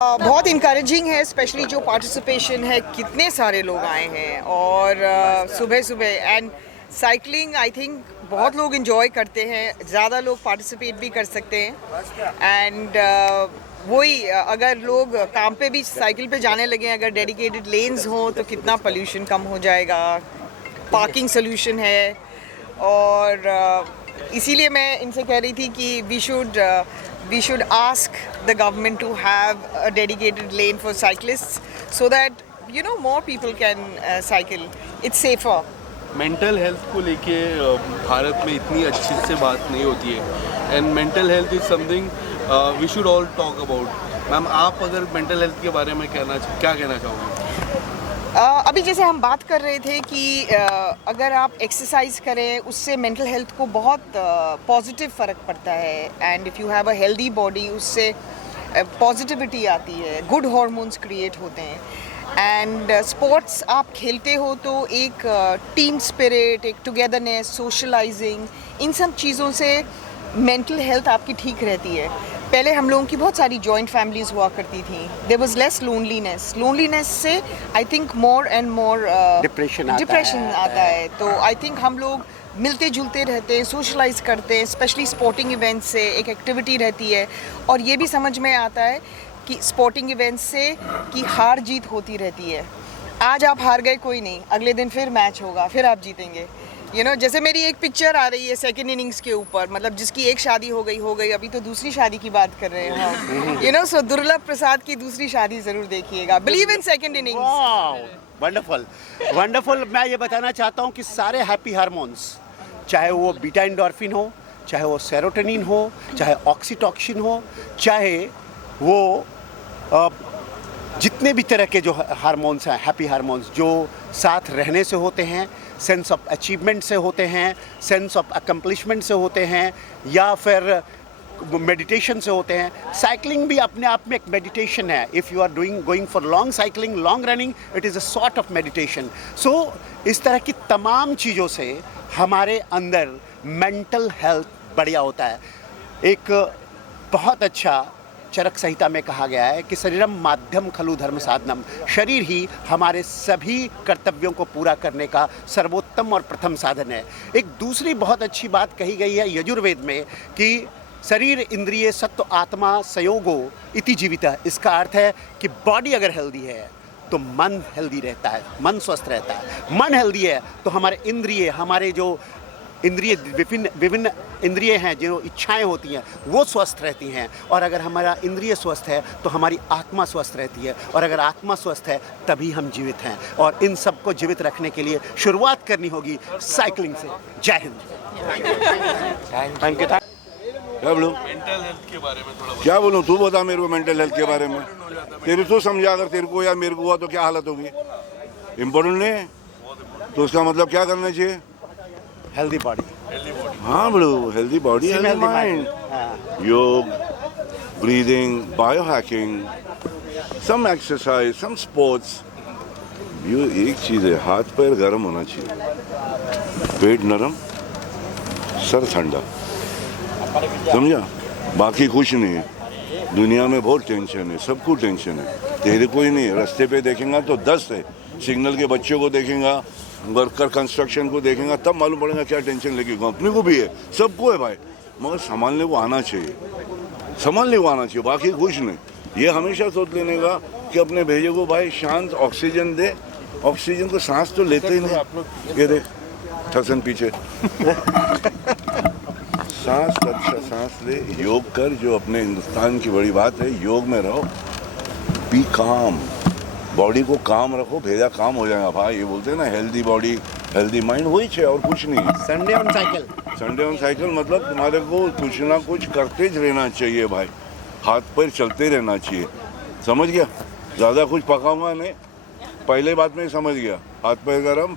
बहुत इनकरेजिंग है, स्पेशली जो पार्टिसिपेशन है, कितने सारे लोग आए हैं और सुबह सुबह एंड साइकिलिंग आई थिंक बहुत लोग इन्जॉय करते हैं, ज़्यादा लोग पार्टिसिपेट भी कर सकते हैं एंड वही अगर लोग काम पे भी साइकिल पे जाने लगे, अगर डेडिकेटेड लेन्स हों तो कितना पोल्यूशन कम हो जाएगा, पार्किंग सोल्यूशन है और इसीलिए मैं इनसे कह रही थी कि we should ask the government to have a dedicated lane for cyclists so that more people can cycle. It's safer. Mental health को लेके भारत में इतनी अच्छी से बात नहीं होती है and mental health is something we should all talk about. Ma'am, आप अगर मेंटल हेल्थ के बारे में क्या कहना चाहोगे? अभी जैसे हम बात कर रहे थे कि अगर आप एक्सरसाइज करें उससे मेंटल हेल्थ को बहुत पॉजिटिव फ़र्क पड़ता है and if you have a healthy body उससे पॉजिटिविटी आती है, गुड हार्मोन्स क्रिएट होते हैं एंड स्पोर्ट्स आप खेलते हो तो एक टीम स्पिरिट, एक टुगेदरनेस, सोशलाइजिंग, इन सब चीज़ों से मेंटल हेल्थ आपकी ठीक रहती है। पहले हम लोगों की बहुत सारी जॉइंट फैमिलीज़ हुआ करती थी, देयर वाज लेस लोनलीनेस से I think more and more depression आता है। तो आई थिंक हम लोग मिलते जुलते रहते हैं, सोशलाइज करते हैं, स्पेशली स्पोर्टिंग इवेंट्स से एक एक्टिविटी रहती है और ये भी समझ में आता है कि स्पोर्टिंग इवेंट्स से कि हार जीत होती रहती है। आज आप हार गए कोई नहीं, अगले दिन फिर मैच होगा, फिर आप जीतेंगे। जैसे मेरी एक पिक्चर आ रही है सेकंड इनिंग्स के ऊपर, मतलब जिसकी एक शादी हो गई, अभी तो दूसरी शादी की बात कर रहे हैं हम। सो दुर्लभ प्रसाद की दूसरी शादी जरूर देखिएगा। Believe in second innings. Wonderful. मैं ये बताना चाहता हूँ कि सारे हैप्पी हार्मोन्स, चाहे वो बीटा एंडोर्फिन हो, चाहे वो सेरोटोनिन हो, चाहे ऑक्सीटॉक्सिन हो, चाहे वो जितने भी तरह के जो हार्मोन्स हैं, हैप्पी हार्मोन्स, जो साथ रहने से होते हैं, सेंस ऑफ अचीवमेंट से होते हैं, सेंस ऑफ अकम्पलिशमेंट से होते हैं, या फिर मेडिटेशन से होते हैं। साइकिलिंग भी अपने आप में एक मेडिटेशन है। If you are going for long cycling, long running, it is a sort of meditation. So इस तरह की तमाम चीज़ों से हमारे अंदर मेंटल हेल्थ बढ़िया होता है। एक बहुत अच्छा चरक संहिता में कहा गया है कि शरीरम माध्यम खलु धर्म साधनम, शरीर ही हमारे सभी कर्तव्यों को पूरा करने का सर्वोत्तम और प्रथम साधन है। एक दूसरी बहुत अच्छी बात कही गई है यजुर्वेद में कि शरीर इंद्रिय सत्व आत्मा संयोगो इति जीवितः। इसका अर्थ है कि बॉडी अगर हेल्दी है तो मन हेल्दी रहता है, मन स्वस्थ रहता है। मन हेल्दी है तो हमारे इंद्रिय, हमारे जो इंद्रिय विभिन्न इंद्रिय हैं, जो इच्छाएं होती हैं, वो स्वस्थ रहती हैं। और अगर हमारा इंद्रिय स्वस्थ है तो हमारी आत्मा स्वस्थ रहती है, और अगर आत्मा स्वस्थ है तभी हम जीवित हैं। और इन सबको जीवित रखने के लिए शुरुआत करनी होगी साइकिलिंग से। जय हिंद। Thank you. क्या बोलूं मेंटल हेल्थ के बारे में थोड़ा क्या बोलूं तू बता मेरे को मेंटल हेल्थ के बारे में। तेरे तो समझा, अगर तेरे को या मेरे को हुआ तो क्या हालत होगी। इम्पोर्टेंट नहीं है तो उसका मतलब क्या करना चाहिए? Healthy body. हाँ bro, healthy body, healthy mind, yoga, breathing, bio hacking, some exercise, some sports. ये एक चीज़ है, हाथ पैर गर्म होना चाहिए, पेट नरम, सर ठंडा, समझा? बाकी कुछ नहीं है। दुनिया में बहुत टेंशन है, सबको टेंशन है, तेरे को ही नहीं है। रास्ते पे देखेंगा तो 10 है, सिग्नल के बच्चों को देखेंगा, वर्कर कंस्ट्रक्शन को देखेंगा, तब मालूम पड़ेगा क्या टेंशन लगी। कंपनी को भी है, सबको है भाई, मगर संभालने को आना चाहिए, संभालने को आना चाहिए, बाकी कुछ नहीं। ये हमेशा सोच लेने का कि अपने भेजे को भाई शांत ऑक्सीजन दे, ऑक्सीजन को सांस तो लेते ही नहीं। ये देख ठसन पीछे सांस, अच्छा सांस ले, योग कर, जो अपने हिंदुस्तान की बड़ी बात है। योग में रहो, बी काम, बॉडी को काम रखो, भेजा काम हो जाएगा भाई। ये बोलते हैं ना, हेल्दी बॉडी हेल्दी माइंड, वही है और कुछ नहीं। Sunday on cycle, Sunday on cycle मतलब तुम्हारे को कुछ ना कुछ करते रहना चाहिए भाई, हाथ पैर चलते रहना चाहिए, समझ गया? ज़्यादा कुछ पकाऊंगा नहीं, पहले बात में समझ गया। हाथ पैर गरम,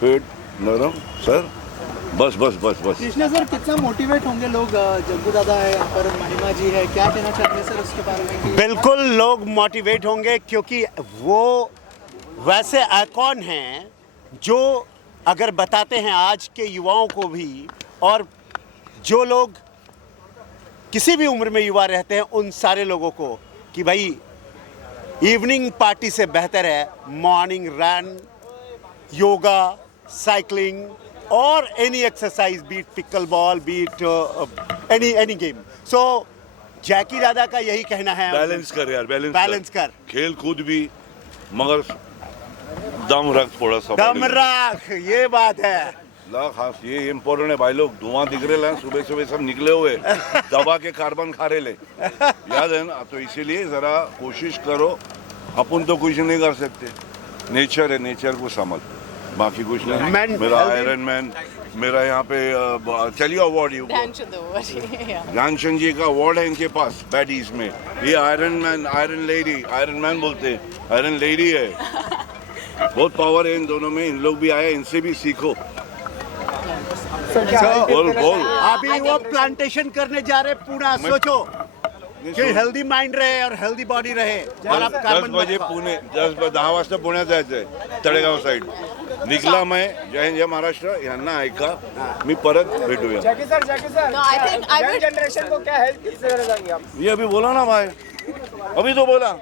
पेट नरम, सर, बस बस बस बस। कृष्णा सर, कितना मोटिवेट होंगे लोग, जग्गू दादा है यहाँ पर, महिमा जी है, क्या कहना चाहेंगे सर उसके बारे में? बिल्कुल लोग मोटिवेट होंगे, क्योंकि वो वैसे आइकॉन हैं जो अगर बताते हैं आज के युवाओं को भी, और जो लोग किसी भी उम्र में युवा रहते हैं उन सारे लोगों को, कि भाई इवनिंग पार्टी से बेहतर है मॉर्निंग रन, योगा, साइकिलिंग और any exercise, be it pickleball, be it any game. So Jackie दादा का यही कहना है, बैलेंस कर यार, बैलेंस कर. खेल कूद भी, मगर दम रख थोड़ा सा. दम रख, ये बात है. ला खास ये इम्पोर्टेंट है भाई. लोग धुआं दिख रहे हैं सुबह सुबह, सब निकले हुए दबा के कार्बन खा रहे ले, याद है ना. तो इसीलिए जरा कोशिश करो. अपन तो कुछ नहीं कर सकते, नेचर है, नेचर को समझ, बाकी कुछ नहीं. मेरा आयरन मैन, मेरा यहाँ पे चलिए अवार्ड, ध्यानचंद जी का अवार्ड है इनके पास बैडीज में. ये iron man, iron lady, iron man बोलते हैं, आयरन लेडी है. बहुत पावर है इन दोनों में. इन लोग भी आए, इनसे भी सीखो. बोल बोल. अभी वो प्लांटेशन करने जा रहे पूरा. सोचो कि हेल्दी माइंड रहे और हेल्दी बॉडी रहे. और आप 10 बजे पुणे, 10 वाजता पुण्यात जायचंय, तळेगाव साईड निघला. मैं जय हिंद, जय महाराष्ट्र यांना ऐका, मी परत भेटूया. जनरेशन को क्या हेल्प किससे करेंगे आप? ये अभी बोला ना भाई, अभी तो बोला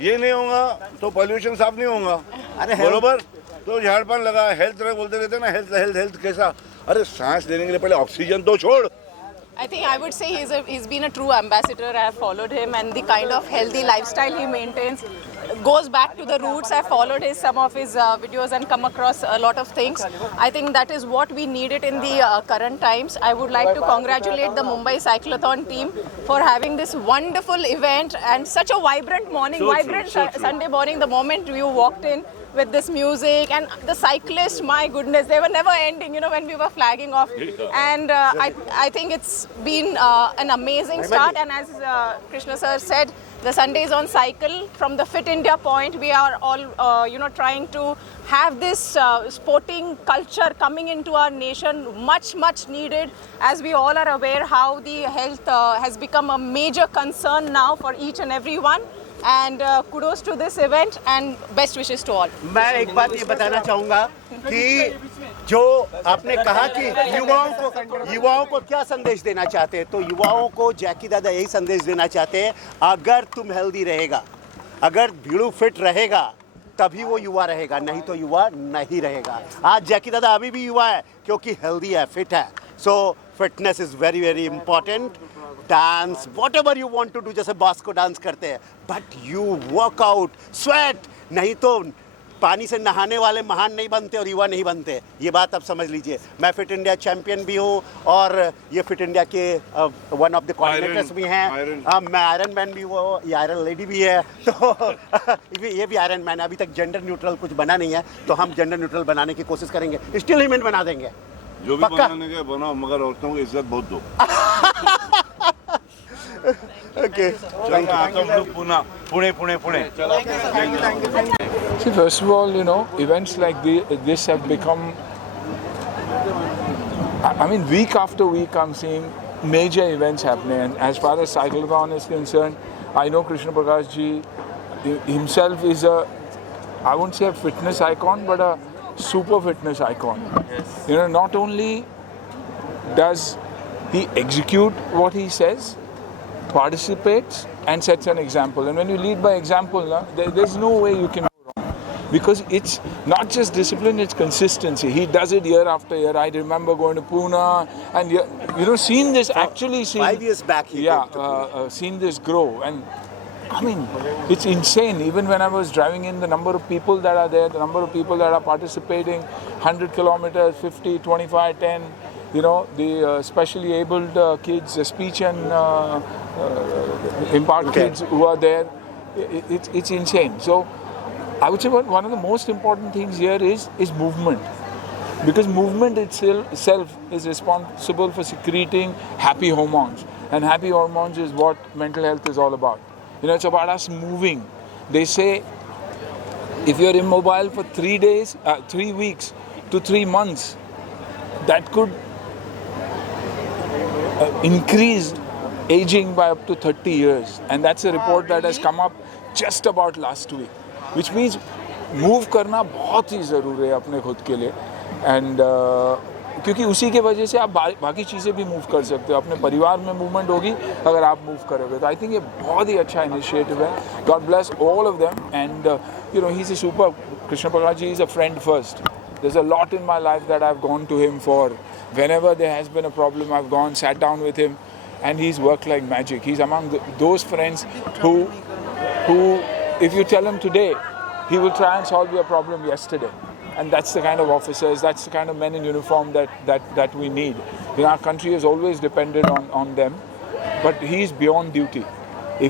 ये नहीं होगा तो पॉल्यूशन साफ नहीं होगा. अरे बरोबर. तो झाड़ पान लगा, हेल्थ बोलते रहते ना, हेल्थ हेल्थ हेल्थ कैसा. अरे सांस लेने के लिए पहले ऑक्सीजन तो छोड़. I think I would say he's been a true ambassador. I have followed him, and the kind of healthy lifestyle he maintains goes back to the roots. I followed some of his videos and come across a lot of things. I think that is what we needed in the current times. I would like to congratulate the Mumbai Cyclothon team for having this wonderful event and such a vibrant morning, Sunday morning. The moment you walked in with this music and the cyclists, my goodness, they were never ending, you know, when we were flagging off. And I think it's been an amazing start. And as Krishna sir said, the Sundays on cycle, from the Fit India point, we are all, trying to have this sporting culture coming into our nation, much needed, as we all are aware how the health has become a major concern now for each and every one. And kudos to this event and best wishes to all. मैं एक बात ये बताना चाहूँगा कि जो आपने कहा कि युवाओं को क्या संदेश देना चाहते हैं, तो युवाओं को जैकी दादा यही संदेश देना चाहते हैं, अगर तुम हेल्दी रहेगा, अगर भीड़ू फिट रहेगा, तभी वो युवा रहेगा, नहीं तो युवा नहीं रहेगा. आज जैकी दादा अभी भी युवा है क्योंकि हेल्दी है, फिट है. So fitness is very very important. Dance, whatever you want to do, जैसे बॉस को डांस करते हैं, but you work out, sweat. नहीं तो पानी से नहाने वाले महान नहीं बनते और युवा नहीं बनते. ये बात आप समझ लीजिए. मैं फिट इंडिया चैंपियन भी हूँ और ये फिट इंडिया के वन ऑफ द कोऑर्डिनेटर्स भी हैं. मैं आयरन मैन भी हूँ, ये आयरन लेडी भी है. तो ये भी आयरन मैन है. अभी तक जेंडर न्यूट्रल कुछ बना नहीं है, तो हम जेंडर न्यूट्रल बनाने की कोशिश करेंगे. स्टिल हीमेन बना देंगे. जो भी बनाने के बनाओ, मगर औरतों को इज्जत बहुत दो. Okay. See, first of all, events like this have become, I mean, week after week I'm seeing major events happening. And as far as Cyclothon is concerned, I know Krishna Prakash ji himself is I won't say a fitness icon, but a super fitness icon. Yes. Not only does he execute what he says, participates and sets an example. And when you lead by example, there's no way you can go wrong. Because it's not just discipline, it's consistency. He does it year after year. I remember going to Pune and seen this, actually seen 5 years back he came to Pune. Seen this grow. And I mean, it's insane. Even when I was driving in, the number of people that are there, the number of people that are participating, 100 kilometers, 50, 25, 10, the specially abled kids, the speech and impart kids who are there, it's insane. So I would say one of the most important things here is movement. Because movement itself is responsible for secreting happy hormones. And happy hormones is what mental health is all about. It's about us moving. They say if you're immobile for 3 weeks to 3 months, that could increase aging by up to 30 years. And that's a report that has come up just about last week. Which means move करना बहुत ही ज़रूरी है अपने खुद के लिए. And क्योंकि उसी के वजह से आप बाकी चीज़ें भी मूव कर सकते हो, अपने परिवार में मूवमेंट होगी अगर आप मूव करोगे। तो आई थिंक ये बहुत ही अच्छा इनिशिएटिव है। God bless all of them and you know he is a super. Krishna Prakash ji is a friend first. There's a lot in my life that I've gone to him for. Whenever there has been a problem, I've gone, sat down with him, and he's worked like magic. He's among those friends who, if you tell him today, he will try and solve your problem yesterday. And that's the kind of officers, that's the kind of men in uniform that we need. Our country has always depended on them, but he's beyond duty.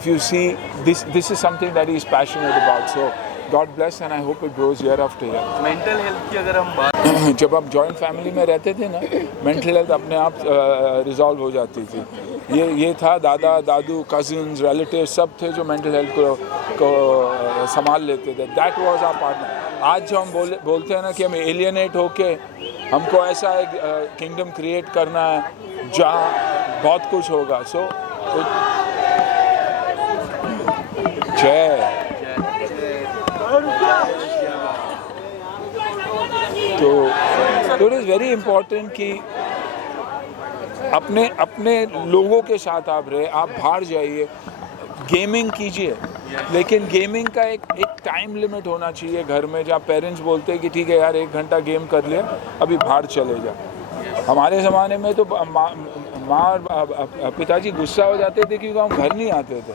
If you see, this is something that he's passionate about. So God bless and I hope it grows year after year. Mental health की अगर हम बात जब आप joint family में रहते थे ना, मेंटल हेल्थ अपने आप रिजॉल्व हो जाती थी। ये था दादा दादू कजिन्स रिलेटिव सब थे जो मेंटल हेल्थ को संभाल लेते थे। That was our partner. आज जो हम बोलते हैं ना कि हम एलियनेट होके हमको ऐसा एक किंगडम क्रिएट करना है जहाँ बहुत कुछ होगा। सो जय। तो इट इज़ वेरी इम्पोर्टेंट कि अपने लोगों के साथ आप रहे, आप बाहर जाइए, गेमिंग कीजिए, लेकिन गेमिंग का एक टाइम लिमिट होना चाहिए घर में, जहाँ पेरेंट्स बोलते हैं कि ठीक है यार 1 घंटा गेम कर लिया, अभी बाहर चले जा। हमारे ज़माने में तो माँ और पिताजी गुस्सा हो जाते थे क्योंकि हम घर नहीं आते थे।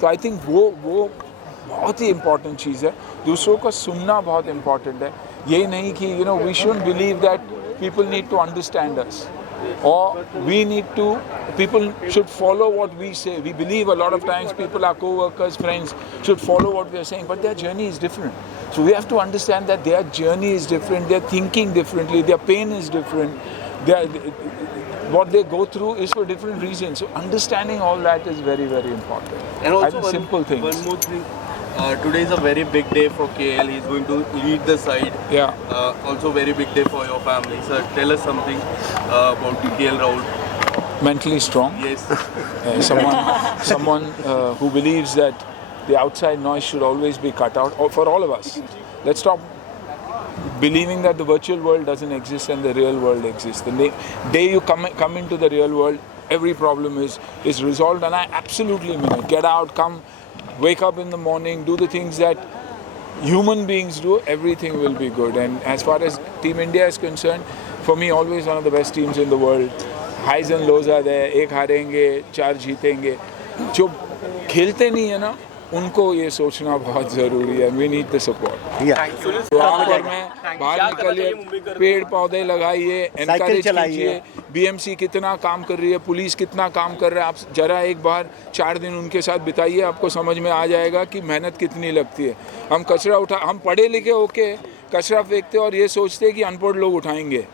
तो आई थिंक वो बहुत ही इम्पॉर्टेंट चीज़ है। दूसरों का सुनना बहुत इम्पॉर्टेंट है। यही नहीं कि you know we should believe that people need to understand us or we need to, people should follow what we say. We believe a lot of times people, our co-workers, friends should follow what we are saying, but their journey is different. So we have to understand that their journey is different, their thinking differently, their pain is different, what they go through is for different reasons. So understanding all that is very, very important. And also I think simple things. One more thing. Today is a very big day for KL. He's going to lead the side. Yeah. Also very big day for your family. Sir, tell us something about KL Rahul. Mentally strong. Yes. Someone who believes that the outside noise should always be cut out for all of us. Let's stop believing that the virtual world doesn't exist and the real world exists. The day you come into the real world, every problem is resolved, and I absolutely mean it. Get out, come, wake up in the morning, do the things that human beings do, everything will be good. And as far as Team India is concerned, for me always one of the best teams in the world. Highs and lows are there. 1 हारेंगे, 4 जीतेंगे। जो खेलते नहीं है ना, उनको ये सोचना बहुत ज़रूरी है। We need the support. तो आप और मैं बाहर निकलिए, पेड़ पौधे लगाइए, एनकरेज कीजिए। बीएमसी कितना काम कर रही है, पुलिस कितना काम कर रहा है, आप जरा एक बार 4 दिन उनके साथ बिताइए, आपको समझ में आ जाएगा कि मेहनत कितनी लगती है। हम पढ़े लिखे होके कचरा फेंकते और ये सोचते कि अनपढ़ लोग उठाएंगे।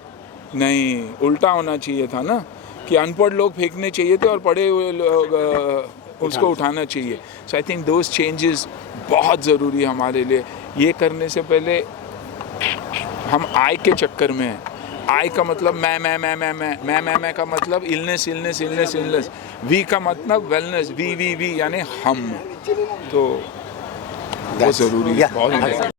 नहीं, उल्टा होना चाहिए था ना, कि अनपढ़ लोग फेंकने चाहिए थे और पढ़े हुए लोग उसको उठाना चाहिए। सो आई थिंक दोज चेंजेस बहुत ज़रूरी है हमारे लिए। ये करने से पहले हम आय के चक्कर में हैं। आय का मतलब मैं का मतलब इलनेस। वी का मतलब वेलनेस, वी यानी हम। तो बहुत ज़रूरी है, बहुत